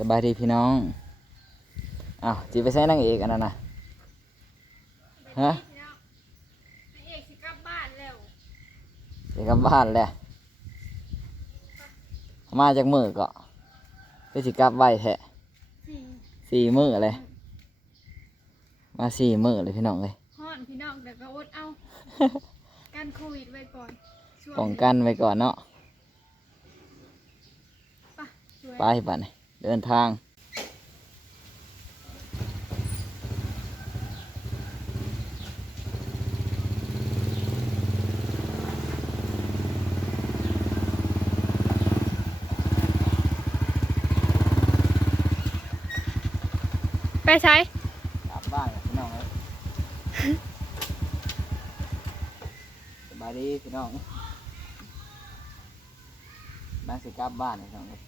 สบายดีพี่น้องอ้าวจีไปใช้นางเอกอันนั้นนะฮะนางเอกสิกลับบ้านแล้วไปกลับบ้านแล้วมาจากมือก็ไปสิกลับไวแท้สี่สี่มือเลยมาสี่มือเลยพี่น้องเลยฮ้อนพี่น้องแต่ก็อดเอากันโควิดไว้ก่อนช่วงป้องกันไว้ก่อนเนาะปะช่วยไปบัดนี้ เดินทาง ไปใช้กลับบ้านกับพี่น้องเลยสบายดีพี่น้องนั่งสิกลับบ้านเลยพี่น้องเลย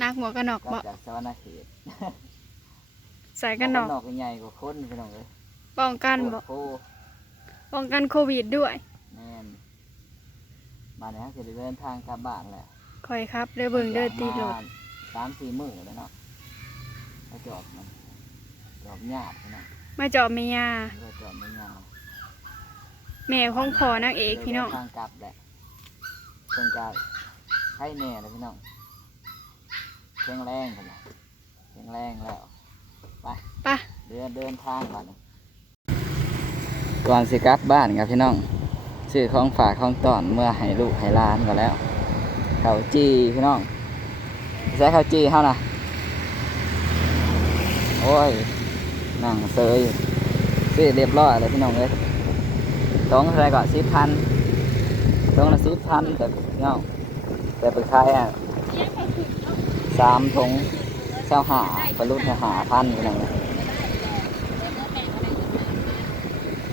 นักหมวกกันนอกกลับบ่จากสวรรณเขตใส่กันนอกนอกใหญ่กว่าคนพี่น้องเลยป้องกันบ่โอ้โหป้องกันโควิดด้วยแม่นมาเนี่ยจะได้เดินทางกลับบ้านแหละคอยครับเด้อเบิ่งเด้อตีโหลดมาสามสี่มื้อแล้วเนาะมาจอบมันจอบหยาบพี่น้องมาเจาะเมียาก็จอบไม่ยาวแม่ของพ่อนางเอกพี่น้องเดิทางกลับแหละเพิ่งจะไข้แน่เลยพี่น้อง แข็งแรงกันละแข็งแรงแล้วไปะเดินเดินทางมานี่ก่อนสิกลับบ้านครับพี่น้องซื้อของฝากของต้อนเมื่อให้ลูกให้หล้านก็แล้วข้าวจีพี่น้องใส่ข้าวจีเท่านะโอ้ยนั่งเซยอยู่ซื้อเรียบร้อยเลยพี่น้องเลยต้องอะไรก่อนสิบพันต้องละสิบพันแต่พี่น้องแต่ไปขายอะ สามถงเจ้าหาบรรลุให้หาพันพี่น้อง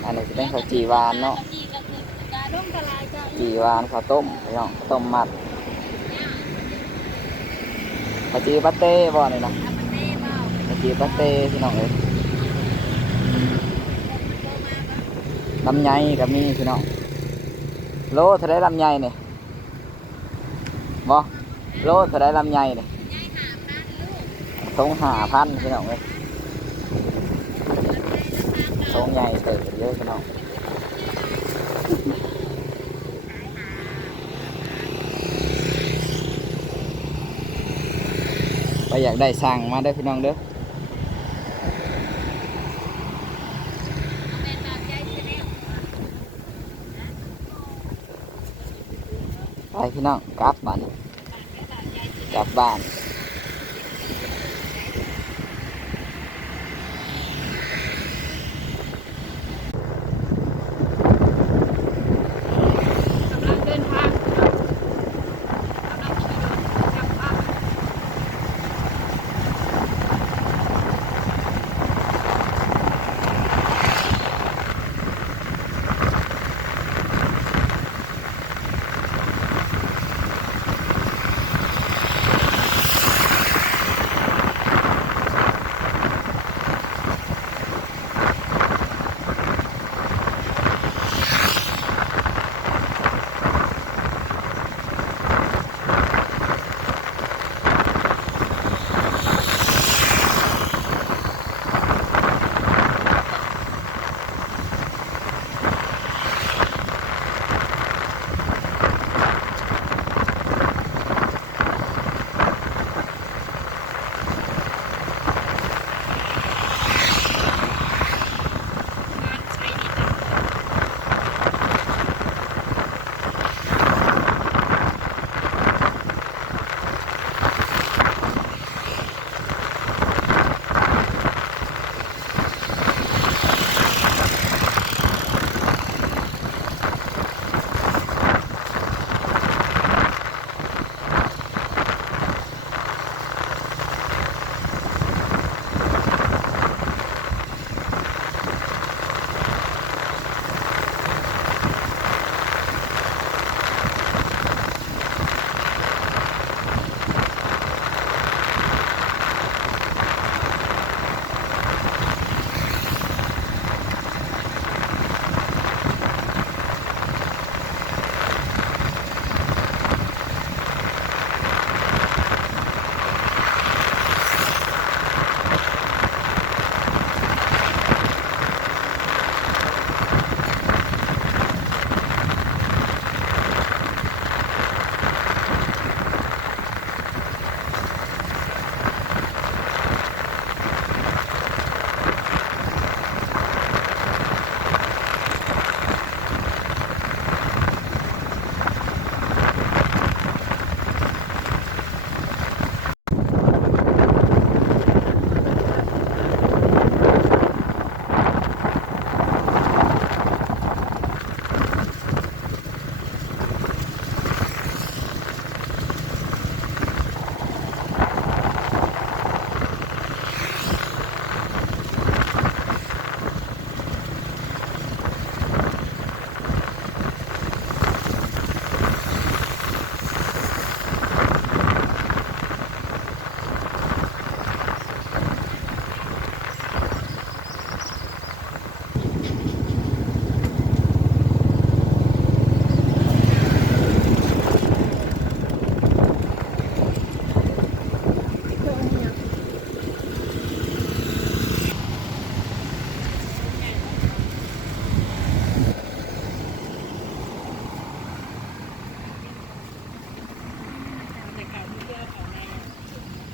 อันนี้จะเป็นข้าวจีวานเนาะจีวานข้าวต้มพี่น้องข้าต้มมัดข้าวจีบัตเต้บ่นี่นะข้าวจีบัตเต้พี่น้องเอ้ยลำไยก็มีพี่น้องโลเท่าไรลำไยเนี่ยบ่โลเท่าไรลำไยเนี่ย ทงหาพันพี่น้องเอ้ยทงใหญ่เติบเยอะพี่น้องไปอยากได้สั่งมาเด้อพี่น้องเด้อไปพี่น้องกลับบ้านกลับบ้าน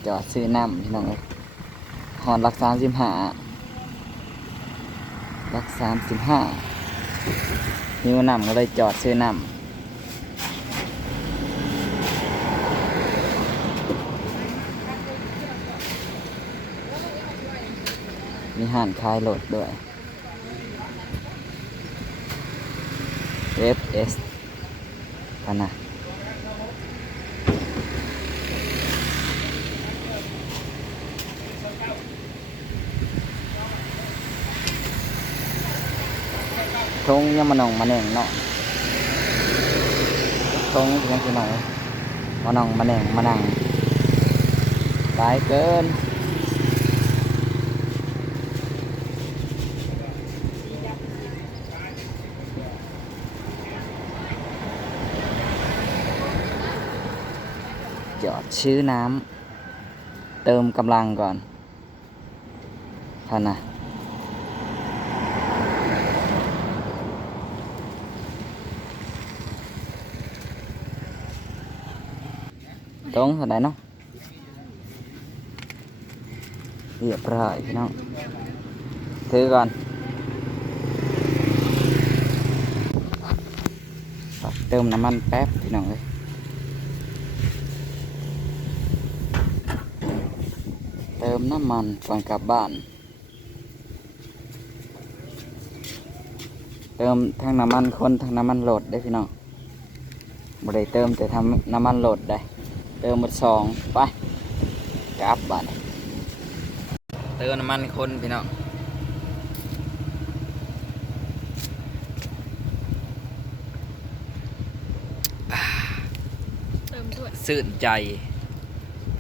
จอดซื้อน้ำพี่น้องเอ้ยหอนรักสามสิบห้ารักสามสิบห้าหิวน้ำก็เลยจอดซื้อน้ำมีห่านคลายโหลดด้วย FS พะนะ ทงยังมาหนองมาแหน่งเนาะทงยังคือหน่อยมาหนองมาแหน่งมานังหลายเกินจอดชื้อน้ำเติมกำลังก่อนพะนะ ตรงเท่าไหร่เนาะเรียบร้อยพี่น้องถือก่อนเติมน้ำมันแป๊บพี่น้องเลยเติมน้ำมันก่อนกลับบ้าน เติมทั้งน้ำมันคนทั้งน้ำมันโหลดได้พี่น้องบ่ได้เติมแต่ทำน้ำมันโหลดได้ ติมหมดสองไปกลับบ้านเติมน้ำมันคนพี่น้องเติมด้วยสื่นใจ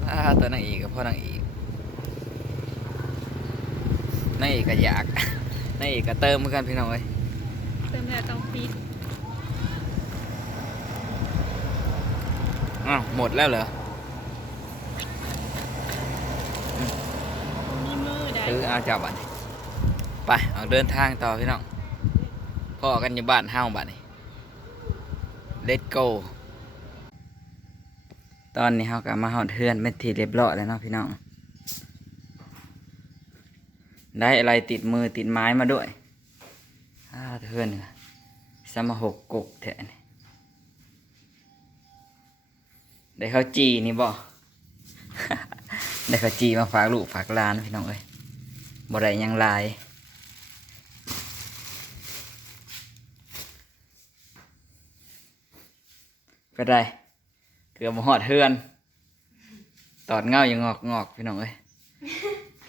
อ่าตัวนางเอกกับพ่อนางเอกนางเอกก็อยากนางเอกก็เติมเหมือนกันพี่น้องเอ้ยเติมแล้วต้องปิดอ้าวหมดแล้วเหรอ มีมือได้ ซื้อเอาจับบัตรไปเอาเดินทางต่อพี่น้องพ่อกันอยู่บ้านห้าบัตร Let's go ตอนนี้เขาก็มาหอดเฮือนเป็นทีเรียบร้อยแล้วเนาะพี่น้อง ได้อะไรติดมือติดไม้มาด้วยอ้าเฮือนเหรอสมาหกกกแทนได้ข้าวจีนี่บ่ ได้ข้าวจีมาฝากลูกฝากหลานพี่น้องเอ้ย บ่ได้หยังหลาย ก็ได้ เกือบมาหอดเฮือน ตอดเงายังงอกงอกพี่น้องเอ้ย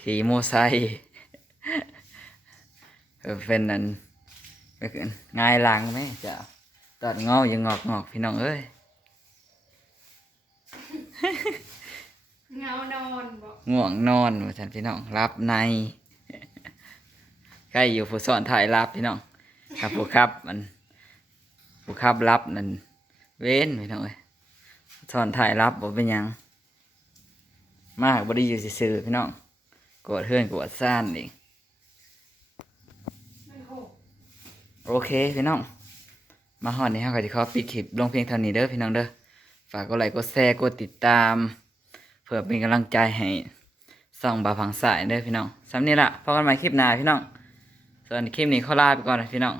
ขี่โมไซค์เออเป็นนั่นไม่คือง่ายหลังไหมจ้ะตอดเงายังงอกงอกพี่น้องเอ้ย เงานอนบอกง่วงนอนว่าท่านพี่น้องรับใน ใกล้อยู่ผู้สอนถ่ายรับพี่น้องครับผู้ครับมันผู้ครับรับนั่นเว้นพี่น้องเอ้ยสอนถ่ายรับบ่เป็นหยัง มากบ่ได้อยู่ซื่อๆพี่น้องกดเฮือนกดซ่านองไม่โอเคพี่น้อง มาฮอดนี้เฮาก็สิขอปิดคลิปลงเพียงเท่านี้เด้อพี่น้องเด้อฝากกดไลค์กดแชร์กดติดตาม เพื่อเป็นกำลังใจให้ส่องบาพังสายเด้อพี่น้องสำนี้ละพบกันใหม่คลิปหน้าพี่น้อง ส่วนคลิปนี้ขอลาไปก่อนนะพี่น้อง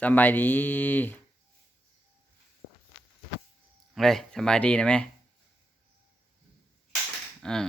สบายดีเลยสบายดีนะแม่อืม